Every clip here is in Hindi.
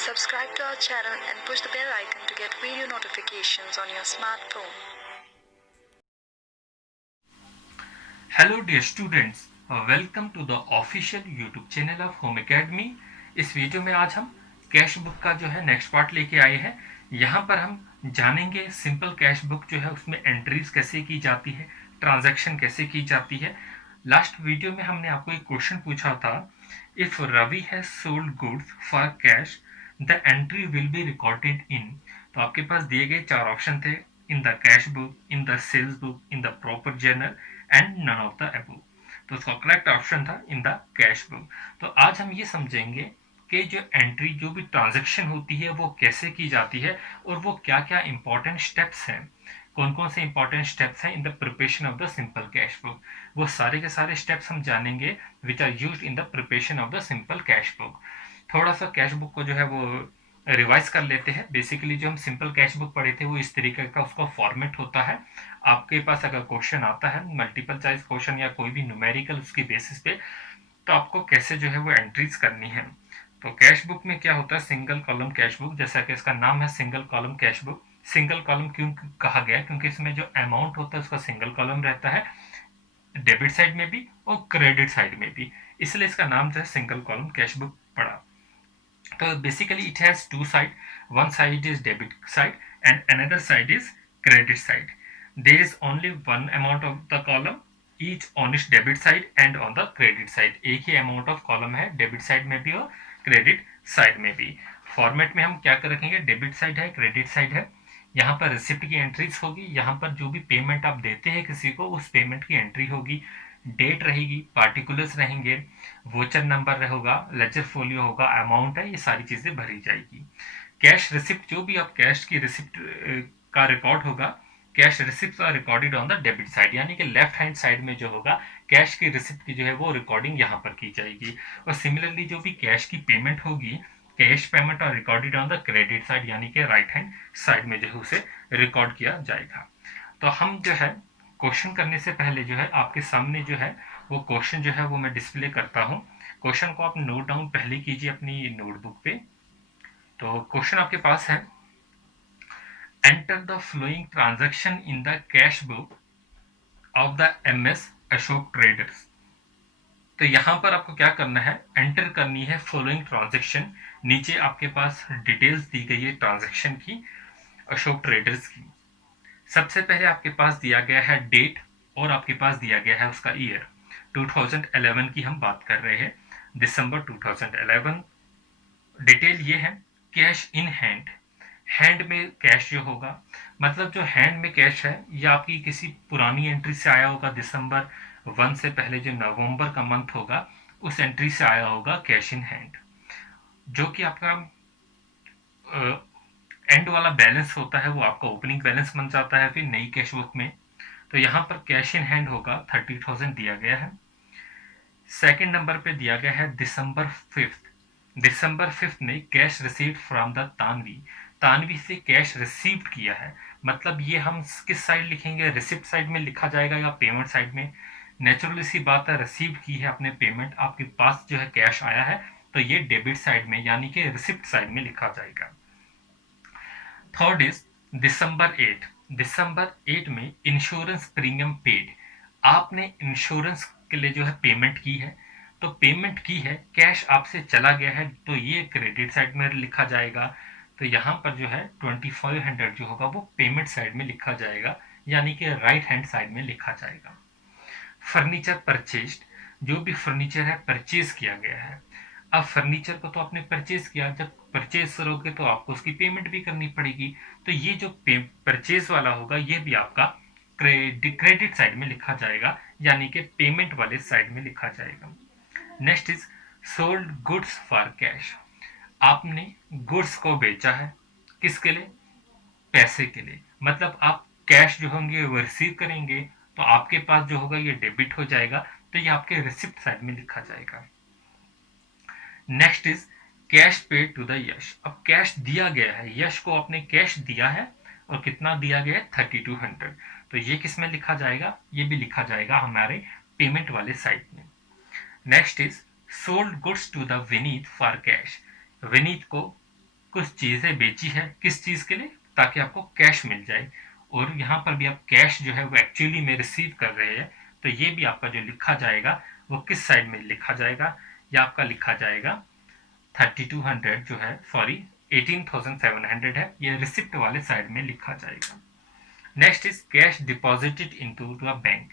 Subscribe to our channel and push the bell icon to get video notifications on your smartphone. Hello dear students, welcome to the official YouTube channel of Home Academy. इस वीडियो में आज हम कैश बुक का जो है नेक्स्ट पार्ट लेके आए हैं। यहाँ पर हम जानेंगे सिंपल कैश बुक जो है उसमें एंट्रीज कैसे की जाती है, ट्रांजैक्शन कैसे की जाती है। लास्ट वीडियो में हमने आपको एक क्वेश्चन पूछा था, if Ravi has sold goods for cash the entry will be recorded in. तो आपके पास दिए गए चार ऑप्शन थे, in the cash book, in the sales book, in the proper journal and none of the above. तो उसका करेक्ट ऑप्शन था इन द कैश बुक। तो आज हम ये समझेंगे कि जो एंट्री, जो भी ट्रांजैक्शन होती है वो कैसे की जाती है और वो क्या क्या इंपॉर्टेंट स्टेप्स हैं, कौन कौन से इंपॉर्टेंट स्टेप्स हैं in the preparation of the simple cash book. वो सारे के सारे स्टेप्स हम जानेंगे which are used in the preparation of the simple cash book. थोड़ा सा कैश बुक को जो है वो रिवाइज कर लेते हैं। बेसिकली जो हम सिंपल कैश बुक पढ़े थे वो इस तरीके का उसका फॉर्मेट होता है। आपके पास अगर क्वेश्चन आता है, मल्टीपल चॉइस क्वेश्चन या कोई भी न्यूमेरिकल उसकी बेसिस पे, तो आपको कैसे जो है वो एंट्रीज करनी है। तो कैश बुक में क्या होता है, सिंगल कॉलम कैश बुक, जैसा कि इसका नाम है single column cash book. Single column क्यों कहा गया, क्योंकि इसमें जो अमाउंट होता है उसका सिंगल कॉलम रहता है, डेबिट साइड में भी और क्रेडिट साइड में भी, इसलिए इसका नाम जो है सिंगल कॉलम कैश बुक पड़ा। तो basically it has two side, one side is debit side and another side is credit side. There is only one amount of the column each on its debit side and on the credit side. एक ही अमाउंट ऑफ कॉलम है डेबिट साइड में भी और क्रेडिट साइड में भी। फॉर्मेट में हम क्या कर रखेंगे, डेबिट साइड है, क्रेडिट साइड है, यहाँ पर रिसिप्ट की एंट्रीज होगी, यहाँ पर जो भी पेमेंट आप देते हैं किसी को उस पेमेंट की एंट्री होगी, डेट रहेगी, पार्टिकुलर्स रहेंगे, वोचर नंबर होगा, लेजर फोलियो होगा, अमाउंट है, ये सारी चीजें भरी जाएगी। कैश रिसिप्ट, जो भी आप कैश की रिसिप्ट का रिकॉर्ड होगा, cash receipt are recorded on the debit side, यानी कि लेफ्ट हैंड साइड में जो होगा कैश की रिसिप्ट की जो है वो रिकॉर्डिंग यहाँ पर की जाएगी। और सिमिलरली जो भी कैश की पेमेंट होगी, cash payment are recorded on the credit side, यानी कि राइट हैंड साइड में जो है उसे रिकॉर्ड किया जाएगा। तो हम जो है क्वेश्चन करने से पहले जो है आपके सामने जो है वो क्वेश्चन जो है वो मैं डिस्प्ले करता हूँ। क्वेश्चन को आप नोट डाउन पहले कीजिए अपनी नोटबुक पे। तो क्वेश्चन आपके पास है, enter the flowing transaction in the cash book of the MS Ashok traders. तो यहां पर आपको क्या करना है, एंटर करनी है फॉलोइंग ट्रांजैक्शन। नीचे आपके पास डिटेल्स दी गई है ट्रांजैक्शन की, अशोक ट्रेडर्स की। सबसे पहले आपके पास दिया गया है डेट और आपके पास दिया गया है उसका ईयर। 2011 की हम बात कर रहे हैं, दिसंबर 2011। डिटेल ये है, कैश इन हैंड, हैंड में कैश जो होगा, मतलब जो हैंड में कैश है ये आपकी किसी पुरानी एंट्री से आया होगा, दिसंबर 1 से पहले जो नवंबर का मंथ होगा उस एंट्री से आया होगा कैश इन हैंड, जो कि आपका एंड वाला बैलेंस होता है वो आपका ओपनिंग बैलेंस बन जाता है फिर नई कैश बुक में। तो यहाँ पर कैश इन हैंड होगा 30,000 दिया गया है। सेकंड नंबर पे दिया गया है दिसंबर 5th। दिसंबर 5th में cash received from the Tanvi, Tanvi से कैश रिसीव्ड किया है। मतलब ये हम किस साइड लिखेंगे, रिसिप्ट साइड में लिखा जाएगा या पेमेंट साइड में। नेचुरली सी बात है, रिसीव की है अपने पेमेंट, आपके पास जो है कैश आया है, तो ये डेबिट साइड में यानी कि रिसिप्ट साइड में लिखा जाएगा। थर्ड इज दिसंबर 8। दिसंबर 8 में इंश्योरेंस प्रीमियम पेड, आपने इंश्योरेंस के लिए जो है पेमेंट की है, तो पेमेंट की है, कैश आपसे चला गया है, तो ये क्रेडिट साइड में लिखा जाएगा। तो यहाँ पर जो है 2500 जो होगा वो पेमेंट साइड में लिखा जाएगा, यानी कि राइट हैंड साइड में लिखा जाएगा। फर्नीचर परचेज्ड, जो भी फर्नीचर है परचेज किया गया है। अब फर्नीचर को तो आपने परचेज किया, जब परचेज करोगे तो आपको उसकी पेमेंट भी करनी पड़ेगी, तो ये जो परचेज वाला होगा ये भी आपका क्रेडिट साइड में लिखा जाएगा, यानी कि पेमेंट वाले साइड में लिखा जाएगा। Next is sold goods for cash, आपने गुड्स को बेचा है, किसके लिए, पैसे के लिए। मतलब आप कैश जो होंगे वो रिसीव करेंगे तो आपके पास जो होगा ये डेबिट हो जाएगा, तो ये आपके रिसिप्ट साइड में लिखा जाएगा। Next is cash paid to the Yash, अब कैश दिया गया है, यश को आपने कैश दिया है और कितना दिया गया है 3200, तो ये किस में लिखा जाएगा, ये भी लिखा जाएगा हमारे पेमेंट वाले साइड में। Next is sold goods to the Vineet for cash, Vineet को कुछ चीज़ें बेची है, किस चीज़ के लिए, ताकि आपको कैश मिल जाए। और यहाँ पर भी आप कैश जो है वो एक्चुअली में रिसीव कर रहे हैं, तो ये भी आपका जो लिखा जाएगा वो किस साइड में लिखा जाएगा, या आपका लिखा जाएगा 3200 जो है, सॉरी 18,700 है, ये रिसिप्ट वाले साइड में लिखा जाएगा। Next is cash deposited into the bank.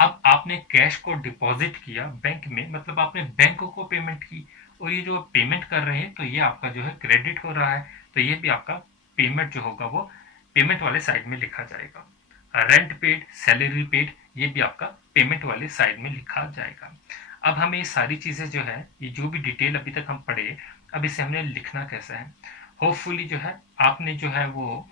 अब आपने कैश को डिपॉजिट किया बैंक में, मतलब आपने बैंक को पेमेंट की, और ये जो पेमेंट कर रहे हैं तो ये आपका जो है क्रेडिट हो रहा है, तो ये भी आपका पेमेंट जो होगा वो पेमेंट वाले साइड में लिखा जाएगा। रेंट पेड, सैलरी पेड, ये भी आपका पेमेंट वाले साइड में लिखा जाएगा। अब हमें ये सारी चीज़ें जो है, ये जो भी डिटेल अभी तक हम पढ़े, अब इसे हमने लिखना कैसा है। होपफुली जो है आपने जो है वो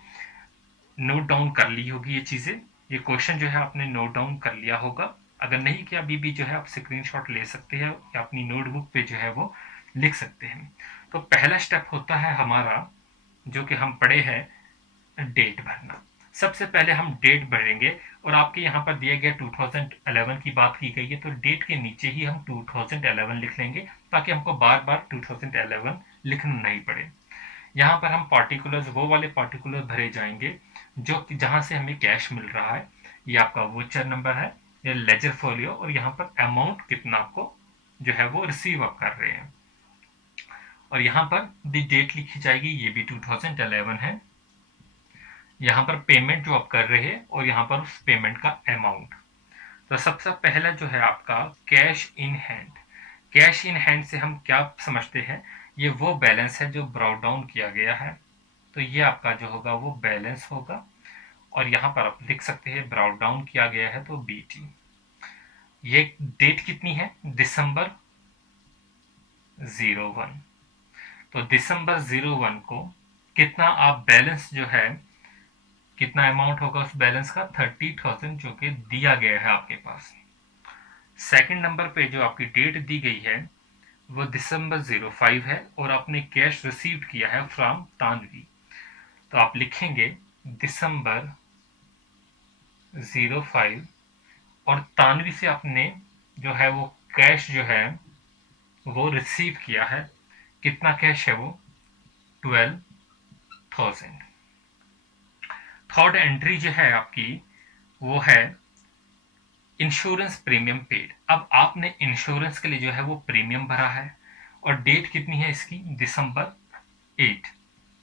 नोट डाउन कर ली होगी ये चीज़ें, ये क्वेश्चन जो है आपने नोट डाउन कर लिया होगा। अगर नहीं किया अभी भी जो है आप स्क्रीनशॉट ले सकते हैं या अपनी नोटबुक पे जो है वो लिख सकते हैं। तो पहला स्टेप होता है हमारा, जो कि हम पढ़े हैं, डेट भरना। सबसे पहले हम डेट भरेंगे, और आपके यहाँ पर दिया गया 2011 की बात की गई है, तो डेट के नीचे ही हम 2011 लिख लेंगे, ताकि हमको बार बार 2011 लिखना नहीं पड़े। यहाँ पर हम पार्टिकुलर्स, वो वाले पार्टिकुलर भरे जाएंगे जो जहाँ से हमें कैश मिल रहा है। ये आपका वोचर नंबर है, ये लेजर फोलियो, और यहाँ पर अमाउंट कितना आपको जो है वो रिसीव आप कर रहे हैं, और यहाँ पर दी डेट लिखी जाएगी, ये भी 2011 है। यहाँ पर पेमेंट जो आप कर रहे हैं, और यहाँ पर उस पेमेंट का अमाउंट। तो सबसे पहला जो है आपका cash in hand. Cash in hand से हम क्या समझते हैं, ये वो बैलेंस है जो ब्राउट डाउन किया गया है, तो ये आपका जो होगा वो बैलेंस होगा। और यहाँ पर आप लिख सकते हैं ब्राउट डाउन किया गया है तो BT। ये डेट कितनी है, दिसंबर 01। तो दिसंबर 01 को कितना आप बैलेंस जो है, कितना अमाउंट होगा उस बैलेंस का, 30,000, जो कि दिया गया है आपके पास। सेकंड नंबर पे जो आपकी डेट दी गई है वो दिसंबर 05 है, और आपने कैश रिसीव किया है फ्रॉम तानवी, तो आप लिखेंगे दिसंबर 05, और तानवी से आपने जो है वो कैश जो है वो रिसीव किया है। कितना कैश है वो, 12,000। थर्ड एंट्री जो है आपकी वो है इंश्योरेंस प्रीमियम पेड। अब आपने इंश्योरेंस के लिए जो है वो प्रीमियम भरा है, और डेट कितनी है इसकी, दिसंबर 8,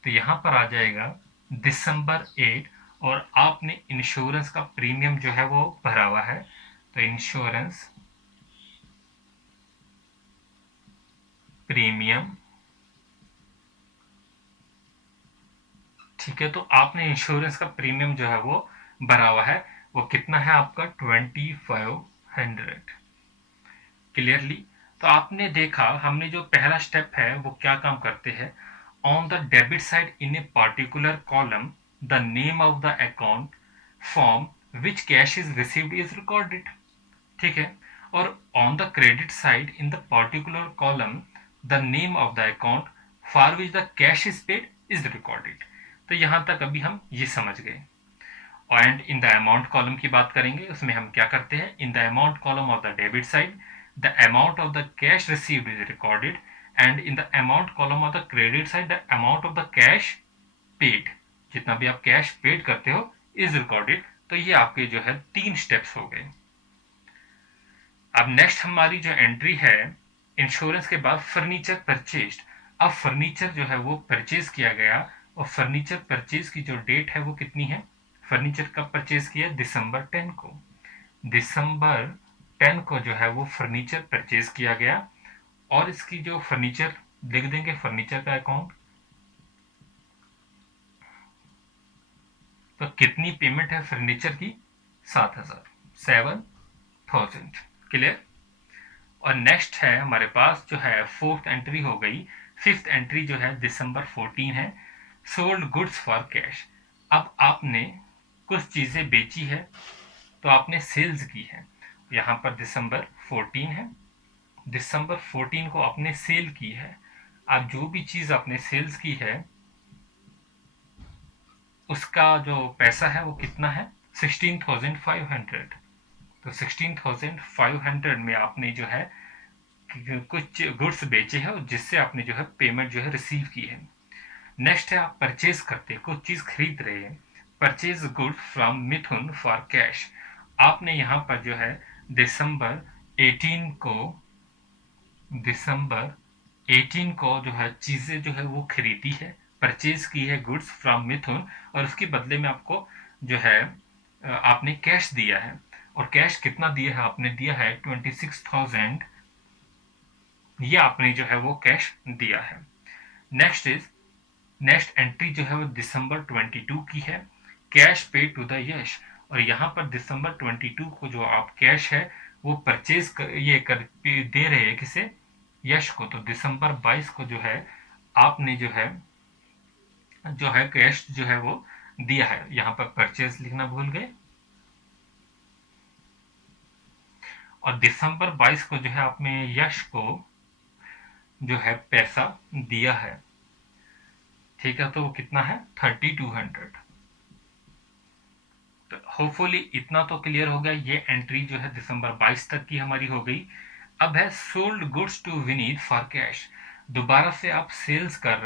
तो यहाँ पर आ जाएगा दिसंबर 8, और आपने इंश्योरेंस का प्रीमियम जो है वो भरा हुआ है, तो इंश्योरेंस प्रीमियम, ठीक है। तो आपने इंश्योरेंस का प्रीमियम जो है वो भरा हुआ है, वो कितना है आपका, 2500। क्लियरली। तो आपने देखा हमने जो पहला स्टेप है वो क्या काम करते हैं, on the debit side in a particular column the name of the account from which cash is received is recorded, ठीक है। और on the credit side in the particular column the name of the account for which the cash is paid is recorded. तो यहां तक अभी हम ये समझ गए। And in the amount column की बात करेंगे, उसमें हम क्या करते हैं, in the amount column of the debit side the amount of the cash received is recorded, and in the amount column of the credit side the amount of the cash paid, जितना भी आप कैश पेड करते हो is recorded। तो ये आपके जो है 3 स्टेप्स हो गए। अब नेक्स्ट हमारी जो एंट्री है, इंश्योरेंस के बाद फर्नीचर परचेज्ड। अब फर्नीचर जो है वो परचेज किया गया, और फर्नीचर परचेज की जो डेट है वो कितनी है, फर्नीचर कब परचेज किया, दिसंबर 10 को। दिसंबर 10 को जो है वो फर्नीचर परचेज किया गया, और इसकी जो फर्नीचर लिख देंगे, फर्नीचर का अकाउंट। तो कितनी पेमेंट है फर्नीचर की, 7,000। क्लियर। और नेक्स्ट है हमारे पास जो है फोर्थ एंट्री हो गई। फिफ्थ एंट्री जो है दिसंबर 14 है, सोल्ड गुड्स फॉर कैश। अब आपने कुछ चीजें बेची है, तो आपने सेल्स की है, यहाँ पर दिसंबर 14 है, दिसंबर 14 को आपने सेल की है। अब जो भी चीज आपने सेल्स की है उसका जो पैसा है वो कितना है, 16,500। तो 16,500 में आपने जो है कुछ गुड्स बेचे हैं, जिससे आपने जो है पेमेंट जो है रिसीव की है। नेक्स्ट है आप परचेज करते, कुछ चीज खरीद रहे हैं, purchase good from Mithun for cash. आपने यहाँ पर जो है दिसंबर 18 को दिसंबर 18 को जो है चीजें जो है वो खरीदी है, परचेज की है गुड्स फ्रॉम मिथुन, और उसके बदले में आपको जो है आपने कैश दिया है। और कैश कितना दिया है, आपने दिया है 26,000, ये आपने जो है वो कैश दिया है। नेक्स्ट एंट्री जो है वो दिसंबर 22 की है, कैश पे टू द यश। और यहाँ पर दिसंबर 22 को जो आप कैश है वो परचेज दे रहे हैं किसे, यश को। तो दिसंबर 22 को जो है आपने जो है कैश जो है वो दिया है। यहाँ पर परचेज लिखना भूल गए। और दिसंबर 22 को जो है आपने यश को जो है पैसा दिया है, ठीक है। तो वो कितना है 3200। तो होपफुली इतना तो क्लियर हो गया। ये एंट्री जो है दिसंबर 22 तक की हमारी हो गई। अब है sold goods to Vineet for cash. दोबारा से आप सेल्स कर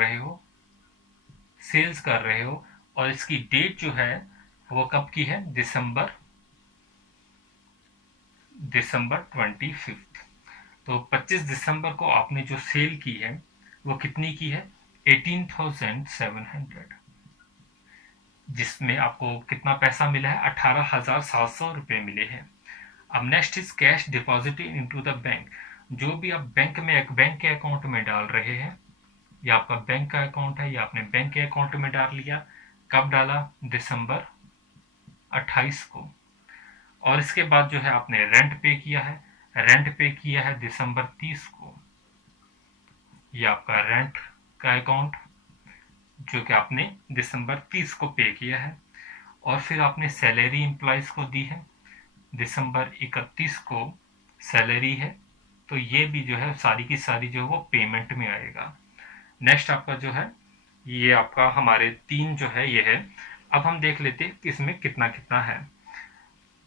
रहे हो और इसकी डेट जो है वो कब की है, दिसंबर 25। तो 25 दिसंबर को आपने जो सेल की है वो कितनी की है, 18,700, जिसमें आपको कितना पैसा मिला है, 18,700 रुपये मिले हैं। अब next is cash deposited into the bank. जो भी आप बैंक के अकाउंट में डाल रहे हैं, या आपका बैंक का अकाउंट है या आपने बैंक के अकाउंट में डाल लिया, कब डाला, दिसंबर 28 को। और इसके बाद जो है आपने रेंट पे किया है दिसंबर 30 को। ये आपका रेंट का अकाउंट जो कि आपने दिसंबर 30 को पे किया है। और फिर आपने सैलरी एम्प्लॉयज को दी है, दिसंबर 31 को सैलरी है, तो ये भी जो है सारी की सारी जो है वो पेमेंट में आएगा। नेक्स्ट आपका जो है ये आपका हमारे 3 जो है ये है। अब हम देख लेते हैं कि इसमें कितना कितना है।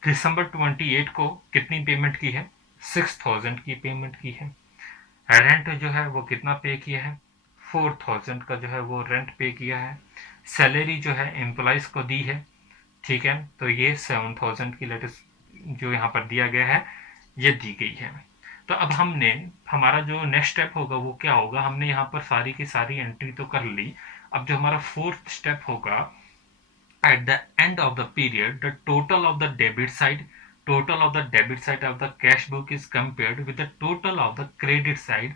दिसंबर 28 को कितनी पेमेंट की है, 6,000 की पेमेंट की है। रेंट जो है वो कितना पे किया है, 4,000 का जो है वो रेंट पे किया है। सैलरी जो है एम्प्लॉयज को दी है, ठीक है, तो ये 7,000 की लेटेस्ट जो यहाँ पर दिया गया है ये दी गई है। तो अब हमारा जो नेक्स्ट स्टेप होगा वो क्या होगा, हमने यहाँ पर सारी की सारी एंट्री तो कर ली। अब जो हमारा फोर्थ स्टेप होगा, at the end of the period the total of the debit side of the cash book is compared with the total of the credit side।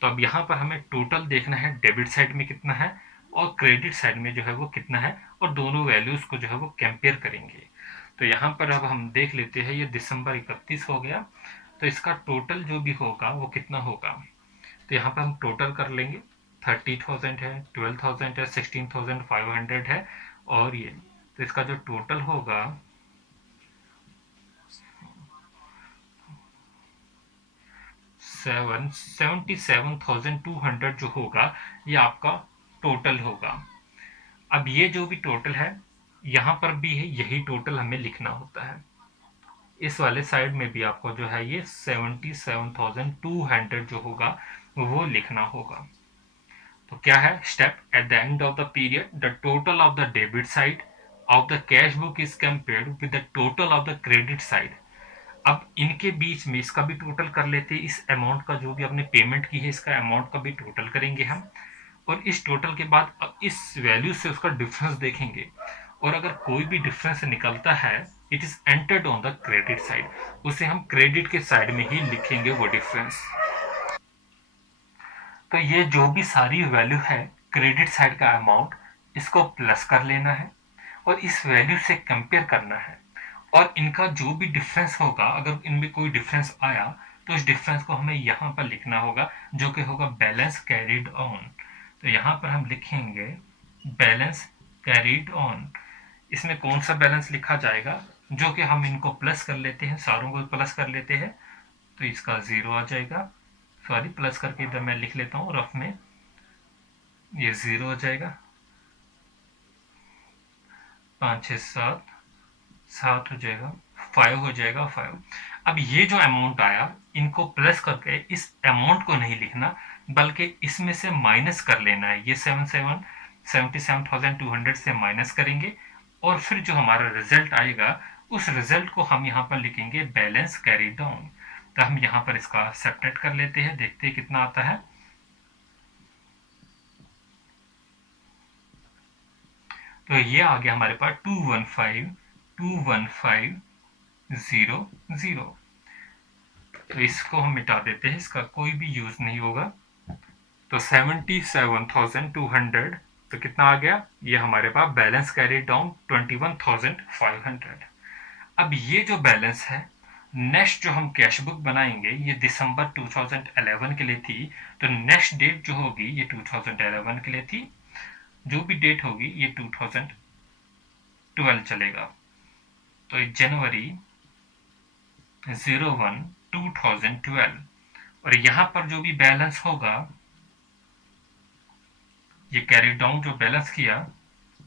तो अब यहाँ पर हमें टोटल देखना है, डेबिट साइड में कितना है और क्रेडिट साइड में जो है वो कितना है, और दोनों वैल्यूज को जो है वो कंपेयर करेंगे। तो यहाँ पर अब हम देख लेते हैं, ये दिसंबर 31 हो गया, तो इसका टोटल जो भी होगा वो कितना होगा। तो यहाँ पर हम टोटल कर लेंगे, 30,000 है, 12,000 है, 16,500 है, और ये, तो इसका जो टोटल होगा 77,200 जो होगा ये आपका टोटल होगा। अब ये जो भी टोटल है यहाँ पर भी है, यही टोटल हमें लिखना होता है। इस वाले साइड में भी आपको जो है ये 77,200 जो होगा वो लिखना होगा। तो क्या है step, at the end of the period the total of the debit side of the cash book is compared with the total of the credit side. अब इनके बीच में इसका भी टोटल कर लेते हैं, इस अमाउंट का जो भी आपने पेमेंट की है इसका अमाउंट का भी टोटल करेंगे हम, और इस टोटल के बाद अब इस वैल्यू से उसका डिफरेंस देखेंगे, और अगर कोई भी डिफरेंस निकलता है it is entered on the credit side, उसे हम क्रेडिट के साइड में ही लिखेंगे वो डिफरेंस। तो ये जो भी सारी वैल्यू है क्रेडिट साइड का अमाउंट, इसको प्लस कर लेना है और इस वैल्यू से कंपेयर करना है, और इनका जो भी डिफरेंस होगा, अगर इनमें कोई डिफरेंस आया तो इस डिफरेंस को हमें यहाँ पर लिखना होगा, जो कि होगा बैलेंस कैरिड ऑन। तो यहाँ पर हम लिखेंगे बैलेंस कैरिड ऑन। इसमें कौन सा बैलेंस लिखा जाएगा, जो कि हम इनको प्लस कर लेते हैं, सारों को प्लस कर लेते हैं, तो इसका 0 आ जाएगा। सॉरी, प्लस करके इधर मैं लिख लेता हूँ रफ में, ये 0 हो जाएगा, 5 6 7 7 हो जाएगा, 5 हो जाएगा 5। अब ये जो अमाउंट आया, इनको प्लस करके इस अमाउंट को नहीं लिखना, बल्कि इसमें से माइनस कर लेना है। ये 77,200 से माइनस करेंगे और फिर जो हमारा रिजल्ट आएगा उस रिजल्ट को हम यहाँ पर लिखेंगे बैलेंस कैरी डाउन। तो हम यहाँ पर इसका सेपरेट कर लेते हैं, देखते हैं कितना आता है। तो ये आ गया हमारे पास 215,215,0,0। तो इसको हम मिटा देते हैं, इसका कोई भी यूज नहीं होगा। तो 77,200, तो कितना आ गया, ये हमारे पास बैलेंस कैरी डाउन 21,500। अब ये जो बैलेंस है, नेक्स्ट जो हम कैश बुक बनाएंगे ये दिसंबर 2011 के लिए थी, तो नेक्स्ट डेट जो होगी ये 2011 के लिए थी, जो भी डेट होगी ये 2012 चलेगा। तो जनवरी 01/2012, और यहां पर जो भी बैलेंस होगा, ये कैरी डाउन जो बैलेंस किया,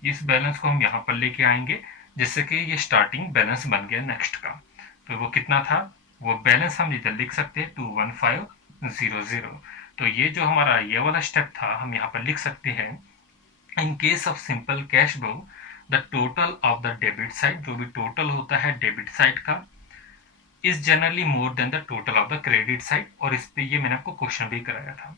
इस बैलेंस को हम यहां पर लेके आएंगे, जिससे कि ये स्टार्टिंग बैलेंस बन गया नेक्स्ट का। तो वो कितना था, वो बैलेंस हम इधर लिख सकते हैं 215,000। तो ये जो हमारा ये वाला स्टेप था हम यहाँ पर लिख सकते हैं, in case of simple cash book the total of the debit side, जो भी टोटल होता है डेबिट साइड का, is generally more than the total of the credit side. और इस पे ये मैंने आपको क्वेश्चन भी कराया था,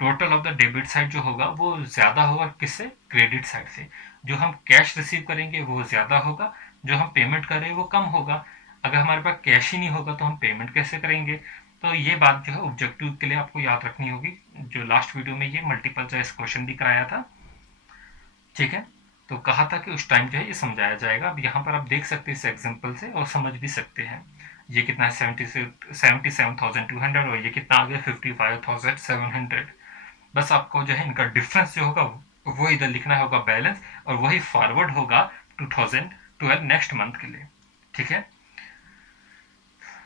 total of the debit side जो होगा वो ज्यादा होगा किससे, क्रेडिट साइड से। जो हम कैश रिसीव करेंगे वो ज्यादा होगा, जो हम पेमेंट करें वो कम होगा। अगर हमारे पास कैश ही नहीं होगा तो हम पेमेंट कैसे करेंगे। तो ये बात जो है ऑब्जेक्टिव के लिए आपको याद रखनी होगी, जो लास्ट वीडियो में ये मल्टीपल चॉइस क्वेश्चन भी कराया था, ठीक है। तो कहा था कि उस टाइम जो है ये समझाया जाएगा। अब यहाँ पर आप देख सकते हैं इस एग्जाम्पल से और समझ भी सकते हैं। ये कितना है 77,200, और ये कितना आ गया 55,700। बस आपको जो है इनका डिफरेंस जो होगा वो इधर लिखना होगा बैलेंस, और वही फॉरवर्ड होगा 2012 नेक्स्ट मंथ के लिए, ठीक है।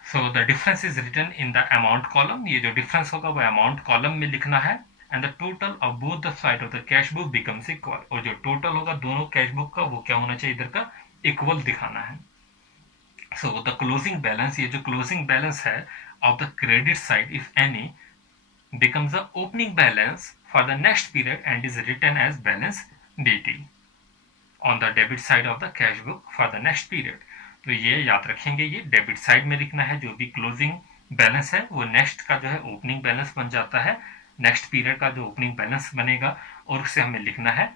So the difference is written in the amount column, ये जो डिफरेंस होगा वो अमाउंट कॉलम में लिखना है। And the total of both the side of the cash book becomes equal, और जो टोटल होगा दोनों कैश बुक का वो क्या होना चाहिए, इधर का इक्वल दिखाना है। सो द क्लोजिंग बैलेंस, ये जो क्लोजिंग बैलेंस है of the credit side if any becomes the opening balance for the next period and is written as balance dt on the debit side of the cash book for the next period। तो ये याद रखेंगे, ये डेबिट साइड में लिखना है, जो भी क्लोजिंग बैलेंस है वो नेक्स्ट का जो है ओपनिंग बैलेंस बन जाता है, नेक्स्ट पीरियड का जो ओपनिंग बैलेंस बनेगा, और उससे हमें लिखना है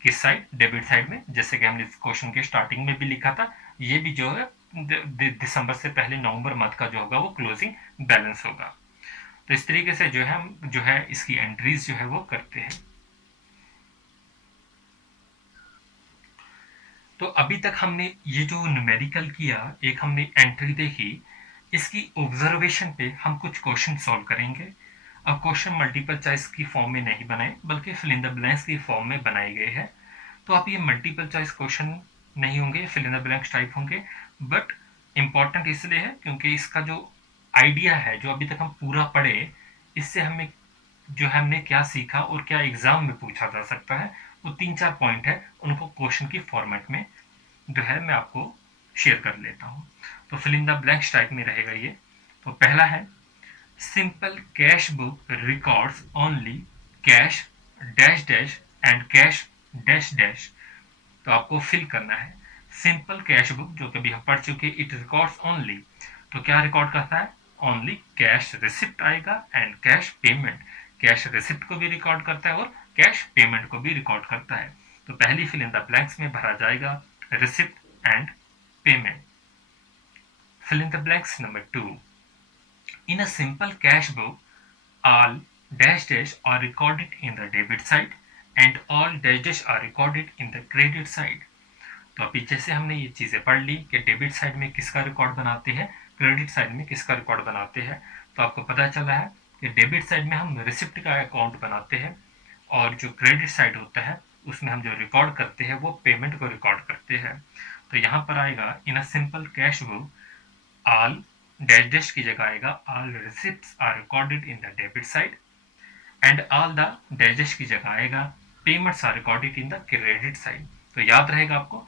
किस साइड, डेबिट साइड में। जैसे कि हमने इस क्वेश्चन के स्टार्टिंग में भी लिखा था, ये भी जो है दिसंबर से पहले नवंबर मंथ का जो होगा वो क्लोजिंग बैलेंस होगा। तो इस तरीके से जो है हम जो है इसकी एंट्रीज जो है वो करते हैं। तो अभी तक हमने ये जो न्यूमेरिकल किया, एक हमने एंट्री देखी, इसकी ऑब्जर्वेशन पे हम कुछ क्वेश्चन सॉल्व करेंगे। अब क्वेश्चन मल्टीपल चॉइस की फॉर्म में नहीं बनाए, बल्कि फिल इन द ब्लैंक्स की फॉर्म में बनाए गए हैं। तो आप ये मल्टीपल चॉइस क्वेश्चन नहीं होंगे, fill in the blanks type होंगे, बट इंपॉर्टेंट इसलिए है क्योंकि इसका जो आइडिया है जो अभी तक हम पूरा पढ़े, इससे हमें जो है हमने क्या सीखा और क्या एग्जाम में पूछा जा सकता है, वो 3-4 पॉइंट है, उनको क्वेश्चन की फॉर्मेट में जो है मैं आपको शेयर कर लेता हूँ। तो fill in the blanks type में रहेगा ये। तो पहला है simple cash book records only cash dash dash and cash dash dash. तो आपको फिल करना है सिंपल कैश बुक, जो कभी हम पढ़ चुके, इट रिकॉर्ड्स ओनली, तो क्या रिकॉर्ड करता है, ओनली कैश रिसिप्ट आएगा and cash payment, cash receipt को भी रिकॉर्ड करता है और कैश पेमेंट को भी रिकॉर्ड करता है। तो पहली फिल इन द ब्लैंक्स में भरा जाएगा receipt and payment. Fill in the blanks number 2, in a simple cash book all dash dash are recorded in the debit side and all dash dash are recorded in the credit side. तो अभी जैसे हमने ये चीजें पढ़ ली कि डेबिट साइड में किसका रिकॉर्ड बनाते हैं, क्रेडिट साइड में किसका रिकॉर्ड बनाते हैं, तो आपको पता चला है कि डेबिट साइड में हम रिसिप्ट का अकाउंट बनाते हैं, और जो क्रेडिट साइड होता है उसमें हम जो रिकॉर्ड करते हैं वो पेमेंट को रिकॉर्ड करते हैं। तो यहाँ पर आएगा in a simple cash book all dash dash की जगह आएगा all receipts are recorded in the debit side and all the dash dash की जगह आएगा payments are recorded in the credit side. तो याद रहेगा आपको,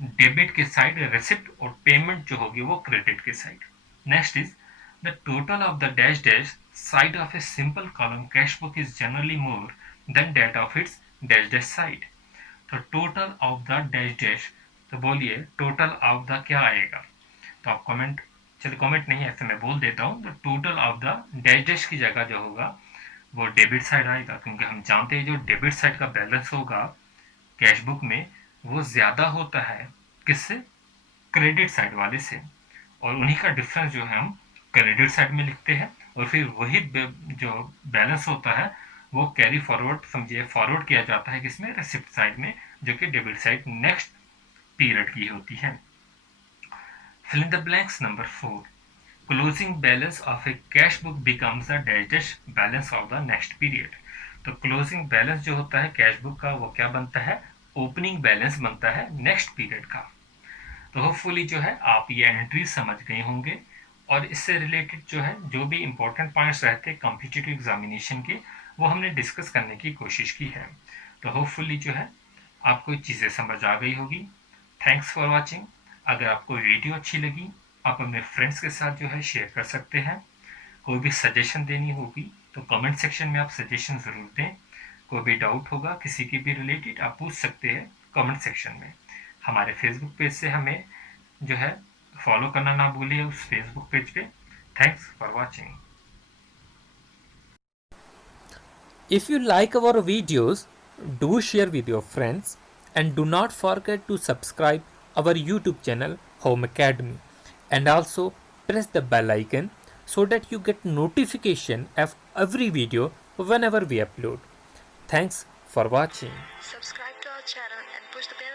डेबिट के साइड रिसिप्ट और पेमेंट जो होगी वो क्रेडिट के side. Next is the total of the dash dash side of a simple column cash book is generally more than that of its dash dash side. तो total of the dash dash, तो बोलिए टोटल ऑफ द क्या आएगा? तो आप कमेंट, चलिए कमेंट नहीं ऐसे मैं बोल देता हूँ, तो total of the dash dash की जगह जो होगा वो डेबिट साइड आएगा, क्योंकि हम जानते हैं जो डेबिट साइड का बैलेंस होगा कैश बुक में वो ज़्यादा होता है किससे? क्रेडिट साइड वाले से, और उन्हीं का डिफरेंस जो है हम क्रेडिट साइड में लिखते हैं, और फिर वही जो बैलेंस होता है वो कैरी फॉरवर्ड, समझिए फॉरवर्ड किया जाता है किसमें? रिसिप्ट साइड में, जो कि डेबिट साइड नेक्स्ट पीरियड की होती है। Fill in the blanks number 4, closing balance of a cash book becomes the dash balance of the next period. तो क्लोजिंग बैलेंस जो होता है कैश बुक का वो क्या बनता है? ओपनिंग बैलेंस बनता है नेक्स्ट पीरियड का। तो होपफुली जो है आप ये एंट्री समझ गए होंगे, और इससे रिलेटेड जो है जो भी इंपॉर्टेंट पॉइंट्स रहते हैं कॉम्पिटिटिव एग्जामिनेशन के वो हमने डिस्कस करने की कोशिश की है। तो होपफुली जो है आपको चीज़ें समझ आ गई होगी। Thanks for watching. अगर आपको वीडियो अच्छी लगी आप अपने फ्रेंड्स के साथ जो है शेयर कर सकते हैं। कोई भी सजेशन देनी होगी तो कमेंट सेक्शन में आप सजेशन ज़रूर दें। कोई भी डाउट होगा किसी की भी रिलेटेड आप पूछ सकते हैं कमेंट सेक्शन में। हमारे फेसबुक पेज से हमें जो है फॉलो करना ना भूलिए उस फेसबुक पेज पे। Thanks for watching. If you like our videos, do share with your friends and do not forget to subscribe our YouTube channel Home Academy, and also press the bell icon so that you get notification of every video whenever we upload. Thanks for watching. Subscribe to our channel and push the bell